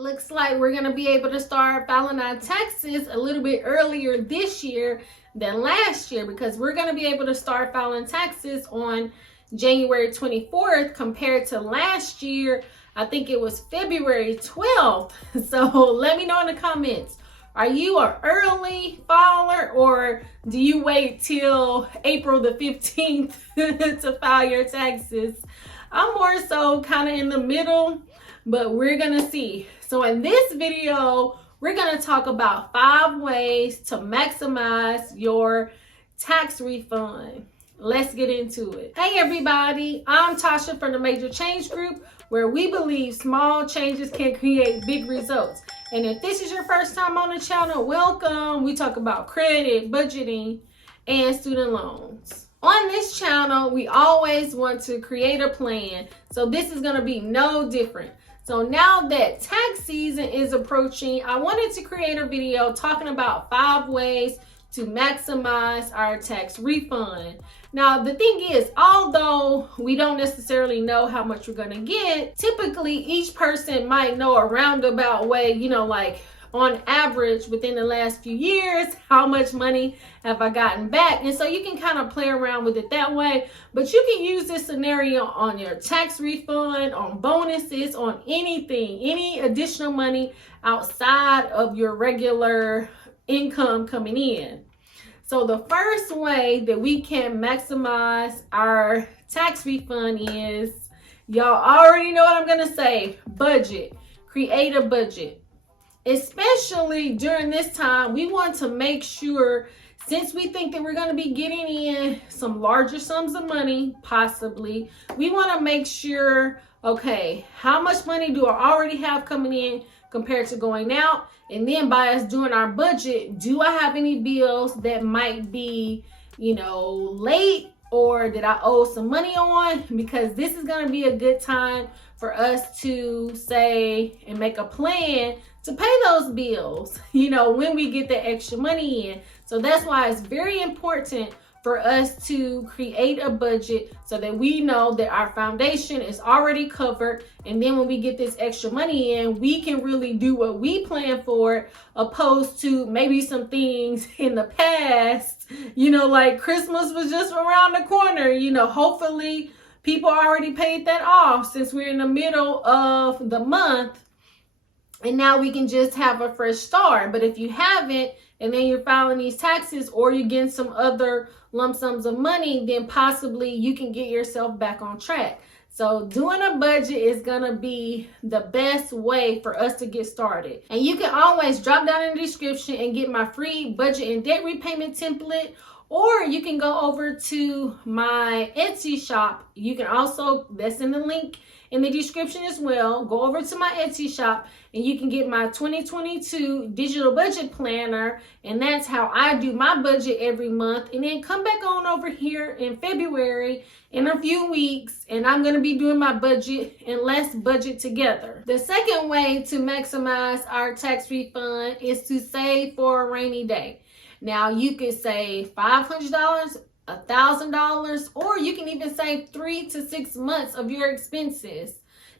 looks like we're going to be able to start filing our taxes a little bit earlier this year than last year, because we're going to be able to start filing taxes on January 24th compared to last year. I think it was February 12th. So let me know in the comments. Are you an early filer, or do you wait till April the 15th to file your taxes? I'm more so kind of in the middle, but we're gonna see. So in this video, we're gonna talk about 5 ways to maximize your tax refund. Let's get into it. Hey everybody, I'm Tasha from the Major Change Group, where we believe small changes can create big results. And if this is your first time on the channel, welcome. We talk about credit, budgeting, and student loans. On this channel, we always want to create a plan. So this is gonna be no different. So now that tax season is approaching, I wanted to create a video talking about 5 ways to maximize our tax refund. Now, the thing is, although we don't necessarily know how much we're gonna get, typically each person might know a roundabout way, like on average within the last few years, how much money have I gotten back? And so you can kind of play around with it that way, but you can use this scenario on your tax refund, on bonuses, on anything, any additional money outside of your regular income coming in. So the first way that we can maximize our tax refund is, y'all already know what I'm gonna say, budget. Create a budget. Especially during this time, we want to make sure, since we think that we're gonna be getting in some larger sums of money, possibly, we wanna make sure, okay, how much money do I already have coming in compared to going out? And then by us doing our budget, do I have any bills that might be, late, or that I owe some money on? Because this is going to be a good time for us to say and make a plan to pay those bills, when we get the extra money in. So that's why it's very important for us to create a budget so that we know that our foundation is already covered. And then when we get this extra money in, we can really do what we plan for, opposed to maybe some things in the past, like Christmas was just around the corner. Hopefully people already paid that off since we're in the middle of the month. And now we can just have a fresh start. But if you haven't, and then you're filing these taxes, or you're getting some other lump sums of money, then possibly you can get yourself back on track. So doing a budget is gonna be the best way for us to get started. And you can always drop down in the description and get my free budget and debt repayment template, or you can go over to my Etsy shop. You can also, that's in the link in the description as well. Go over to my Etsy shop and you can get my 2022 digital budget planner. And that's how I do my budget every month. And then come back on over here in February in a few weeks, and I'm going to be doing my budget and let's budget together. The second way to maximize our tax refund is to save for a rainy day. Now you could save $500, $1,000, or you can even save 3 to 6 months of your expenses.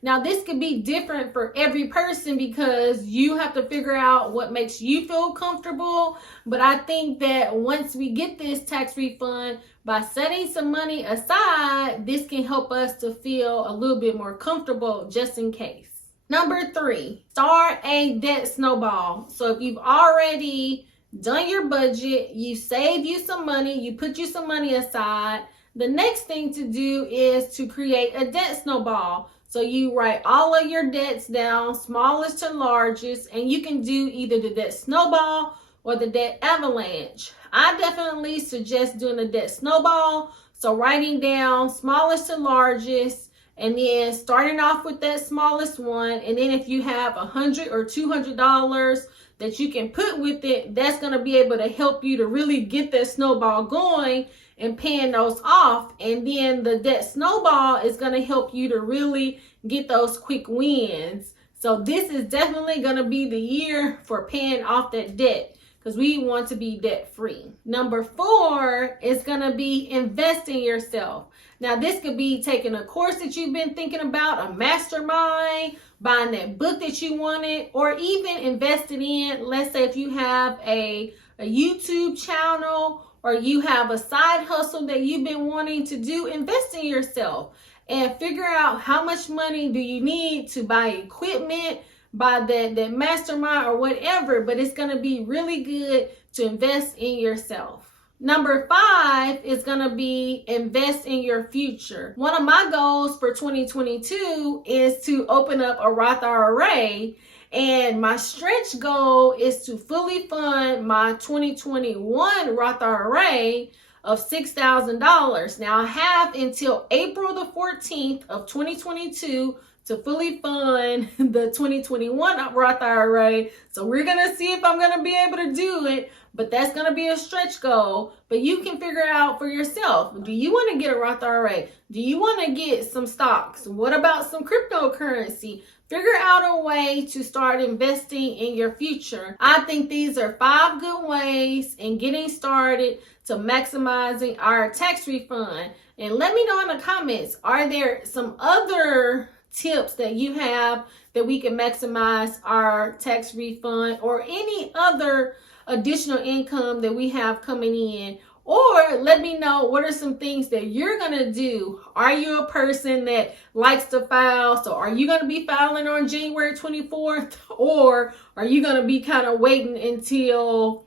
Now this could be different for every person because you have to figure out what makes you feel comfortable. But I think that once we get this tax refund, by setting some money aside, this can help us to feel a little bit more comfortable just in case. Number 3, start a debt snowball. So if you've already done your budget, you save you some money, you put you some money aside, the next thing to do is to create a debt snowball. So you write all of your debts down, smallest to largest, and you can do either the debt snowball or the debt avalanche. I definitely suggest doing the debt snowball. So writing down smallest to largest, and then starting off with that smallest one. And then if you have $100 or $200 that you can put with it, that's going to be able to help you to really get that snowball going and paying those off. And then the debt snowball is going to help you to really get those quick wins. So this is definitely going to be the year for paying off that debt, because we want to be debt free. Number 4 is going to be invest in yourself. Now this could be taking a course that you've been thinking about, a mastermind, buying that book that you wanted, or even investing in, let's say if you have a YouTube channel or you have a side hustle that you've been wanting to do, invest in yourself and figure out how much money do you need to buy equipment, buy that mastermind or whatever, but it's going to be really good to invest in yourself. Number 5 is going to be invest in your future. One of my goals for 2022 is to open up a Roth IRA, and my stretch goal is to fully fund my 2021 Roth IRA of $6,000. Now I have until April the 14th of 2022 to fully fund the 2021 Roth IRA. So we're going to see if I'm going to be able to do it, but that's going to be a stretch goal. But you can figure out for yourself, do you want to get a Roth IRA? Do you want to get some stocks? What about some cryptocurrency? Figure out a way to start investing in your future. I think these are 5 good ways in getting started to maximizing our tax refund. And let me know in the comments, are there some other tips that you have that we can maximize our tax refund, or any other additional income that we have coming in? Or let me know, what are some things that you're going to do? Are you a person that likes to file? So are you going to be filing on January 24th? Or are you going to be kind of waiting until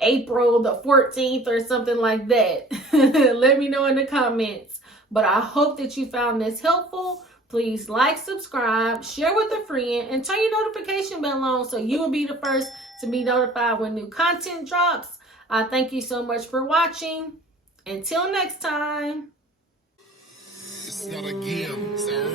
April the 14th or something like that? Let me know in the comments. But I hope that you found this helpful. Please like, subscribe, share with a friend, and turn your notification bell on so you will be the first to be notified when new content drops. I thank you so much for watching. Until next time. It's not a game, it's a